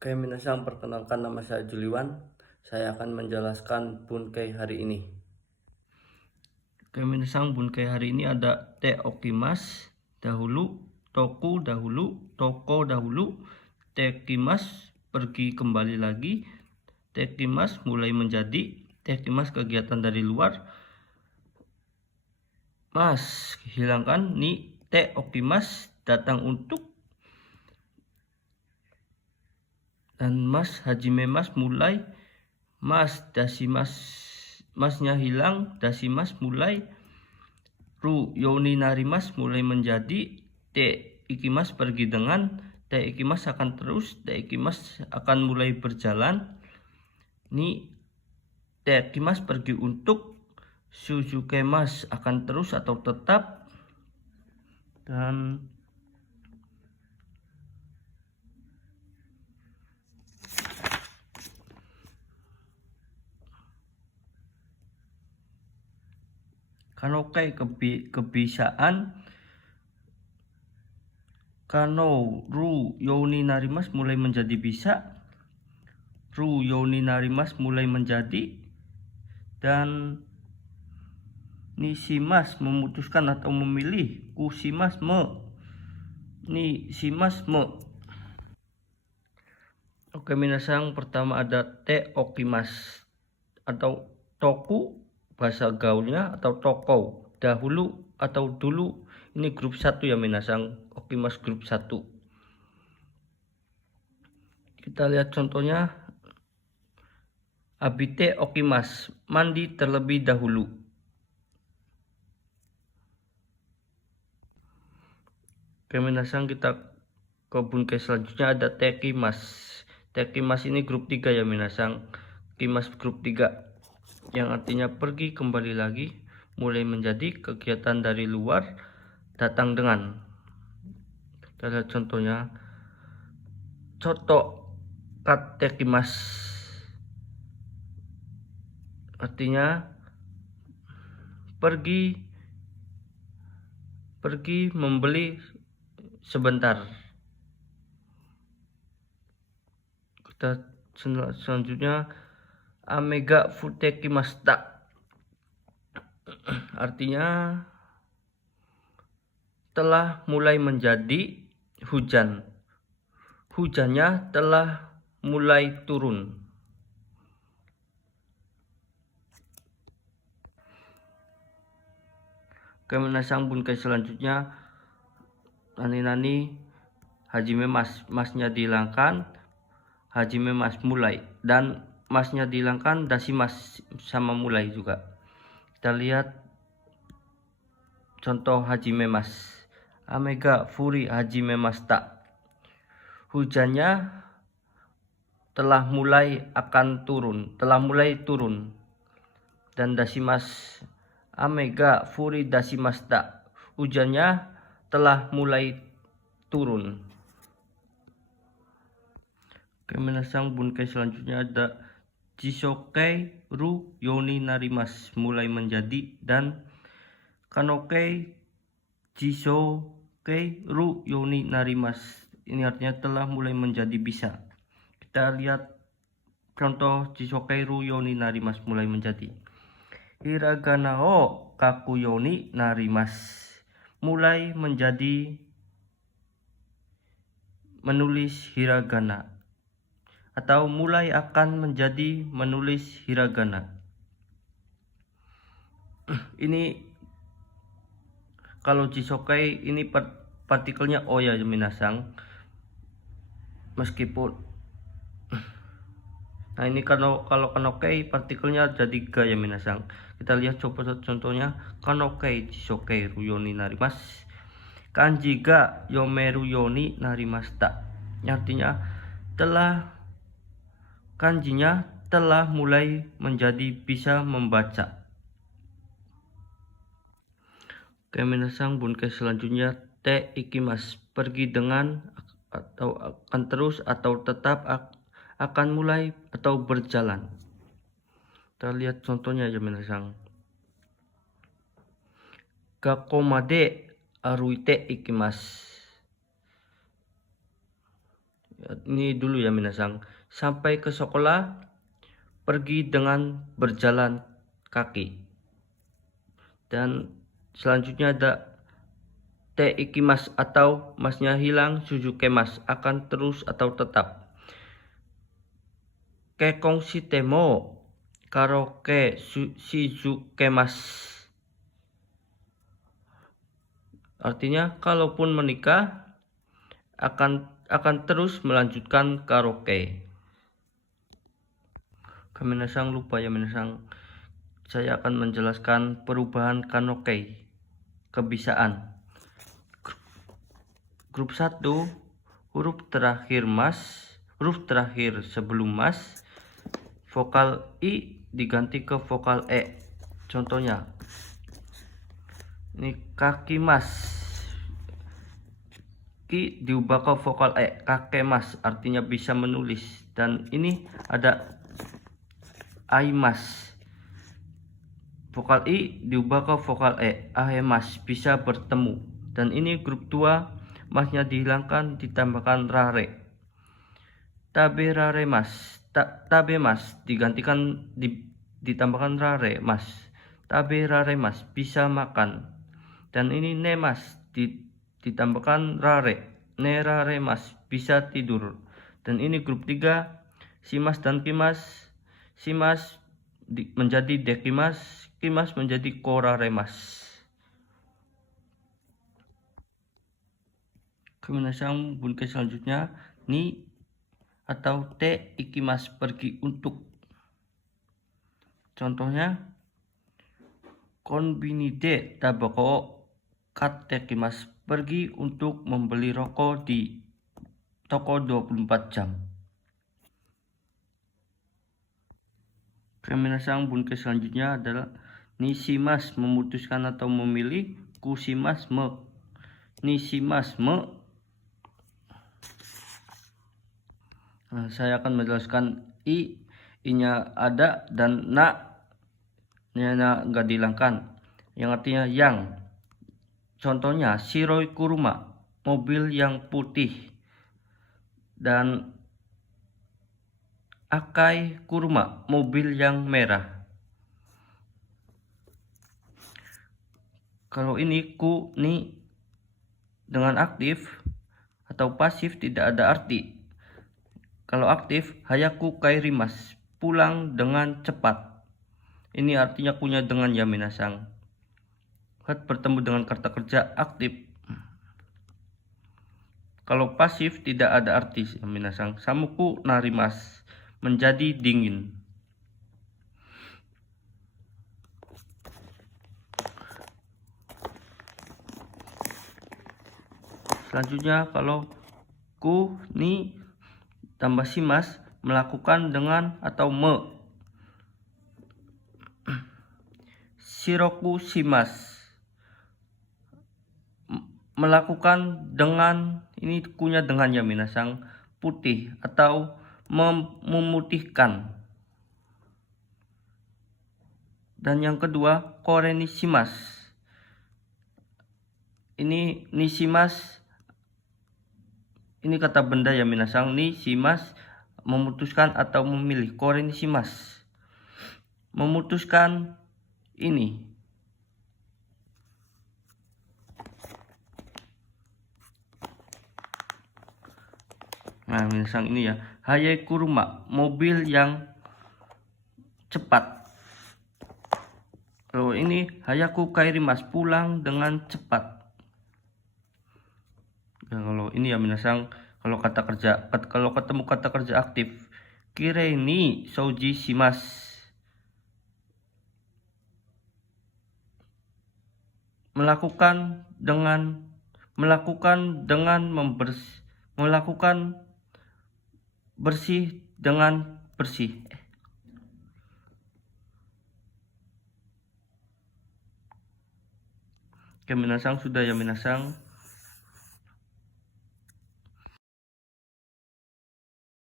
Oke, minasang, perkenalkan nama saya Juliwan. Saya akan menjelaskan Bunkei hari ini. Oke, minasang, Bunkei hari ini ada te okimas dahulu, toku dahulu, toko dahulu, tekimas pergi kembali lagi, tekimas mulai menjadi, tekimas kegiatan dari luar, mas hilangkan, ni te okimas datang untuk, dan mas hajime mas mulai, mas dasimas masnya hilang, dasimas mulai, ru yoni narimas mulai menjadi, te ikimas pergi dengan, te ikimas akan terus, te ikimas akan mulai berjalan, ni te ikimas pergi untuk, suzukemas akan terus atau tetap, dan kanokai kebiasaan, kano ru yoni narimas mulai menjadi bisa, ru yoni narimas mulai menjadi, dan nisimas memutuskan atau memilih, kusimas nisimas me. Oke, minasang, pertama ada te okimas atau toku bahasa gaulnya, atau toko dahulu atau dulu. Ini grup 1 ya minasang, okimas grup 1. Kita lihat contohnya. Abite okimas, mandi terlebih dahulu. Oke, minasang, kita ke bunkei selanjutnya ada tekimas. Tekimas ini grup 3 ya minasang, kimas grup 3, yang artinya pergi kembali lagi, mulai menjadi, kegiatan dari luar, datang dengan. Kita lihat contohnya. Coto katekimas, artinya pergi membeli sebentar. Kita selanjutnya amega futekimasta, artinya telah mulai menjadi hujan, hujannya telah mulai turun. Kemenasang bunkei selanjutnya, nani hajime mas, masnya dihilangkan, hajime mas mulai, dan masnya dihilangkan, dasi mas sama mulai juga. Kita lihat contoh hajime mas. Amega furi hajime masta, hujannya telah mulai akan turun, telah mulai turun. Dan dasimas, amega furi dasimasta, hujannya telah mulai turun. Kemenasang bunkei selanjutnya ada jisokei ru yoni narimas, mulai menjadi, dan kanokei jisokei ru yoni narimas, ini artinya telah mulai menjadi bisa. Kita lihat contoh jisokei ru yoni narimas, mulai menjadi. Hiragana o kaku yoni narimas, mulai menjadi menulis hiragana, atau mulai akan menjadi menulis hiragana. Ini kalau jisokei ini partikelnya o ya minasang, meskipun nah ini kalau kanokei partikelnya jadi ga ya minasang. Kita lihat coba contohnya. Kanokei jisokei ru yoni narimas, kanji ga yomeru yoni narimasta, artinya telah, kanjinya telah mulai menjadi bisa membaca. Oke minasang, bunkei selanjutnya te ikimas, pergi dengan, atau akan terus, atau tetap, akan mulai, atau berjalan. Kita lihat contohnya ya minasang. Gakko made aruite ikimas, Ini dulu ya minasang. Sampai ke sekolah, pergi dengan berjalan kaki. Dan selanjutnya ada te ikimas atau masnya hilang, suzukemas akan terus atau tetap. Kekong shitemo karaoke shizukemas. Artinya kalaupun menikah akan terus melanjutkan karaoke. Minasang lupa ya minasang. Saya akan menjelaskan perubahan karaoke. Kebisaan. Grup 1, huruf terakhir mas, huruf terakhir sebelum mas, vokal i diganti ke vokal e. Contohnya, ini kaki mas, ki diubah ke vokal e, kakek mas, artinya bisa menulis. Dan ini ada aimas, vokal i diubah ke vokal e, ahemas, bisa bertemu. Dan ini grup 2, masnya dihilangkan, ditambahkan rare. Tabe rare mas, tabe mas digantikan ditambahkan rare mas. Tabe rare mas, bisa makan. Dan ini ne mas ditambahkan rare. Ne rare mas, bisa tidur. Dan ini grup 3, simas dan kimas. Simas menjadi dekimas, kimas menjadi korare mas. Kemudian bunkai selanjutnya ni atau te ikimas pergi untuk. Contohnya konbini de tabako katekimas pergi untuk membeli rokok di toko 24 jam. Kemudian bunkai selanjutnya adalah nisimas memutuskan atau memilih, kusimas me. Nisimas me. Nah, saya akan menjelaskan i-nya ada dan na-nya nggak dihilangkan, yang artinya yang. Contohnya shiroi kuruma, mobil yang putih, dan akai kuruma, mobil yang merah. Kalau ini ku ni dengan aktif atau pasif tidak ada arti. Kalau aktif, hayaku kairimas, pulang dengan cepat. Ini artinya kunya dengan ya minasang. Bertemu dengan kata kerja aktif. Kalau pasif tidak ada arti ya minasang. Samuku narimas, menjadi dingin. Selanjutnya kalau ku ni tambah simas, melakukan dengan atau me. Shiroku simas, melakukan dengan, ini kunya dengan ya minasang, putih atau memutihkan. Dan yang kedua kore nishimas, ini nishimas, ini kata benda ya minasang, nishimas memutuskan atau memilih, kore nishimas memutuskan ini. Nah minasang ini ya, hayai kuruma, mobil yang cepat. Kalau ini hayaku kairimas, pulang dengan cepat. Nah, kalau ini ya minasang, kalau kata kerja, kalau ketemu kata kerja aktif, kirei ni souji shimas, melakukan dengan bersih dengan bersih. Oke minasang, sudah ya minasang.